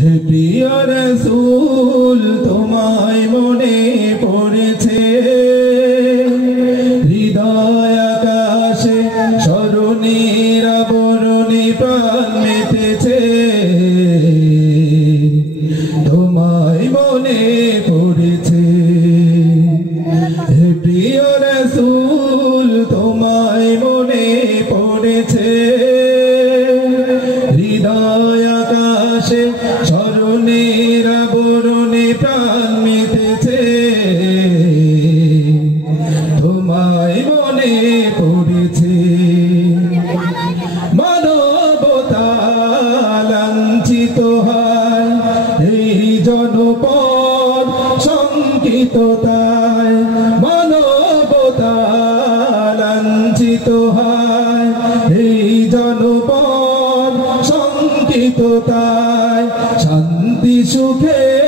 হে প্রিয় রাসূল তোমায় মনে পড়েছে হৃদয় আকাশে স্মরণের আবরণে প্রাণ মেতেছে তোমায় মনে পড়েছে হে প্রিয় রাসূল তোমায় মনে পড়েছে হৃদয় আকাশে স্মরণের আবরণে প্রাণ মেতেছে তোমায় মনে পড়েছে মানবতা লাঞ্ছিত হয় এই জনপদ শঙ্কিততায় মানবতা লাঞ্ছিত হয় এই জনপদ শঙ্কিততায় শান্তি সুখে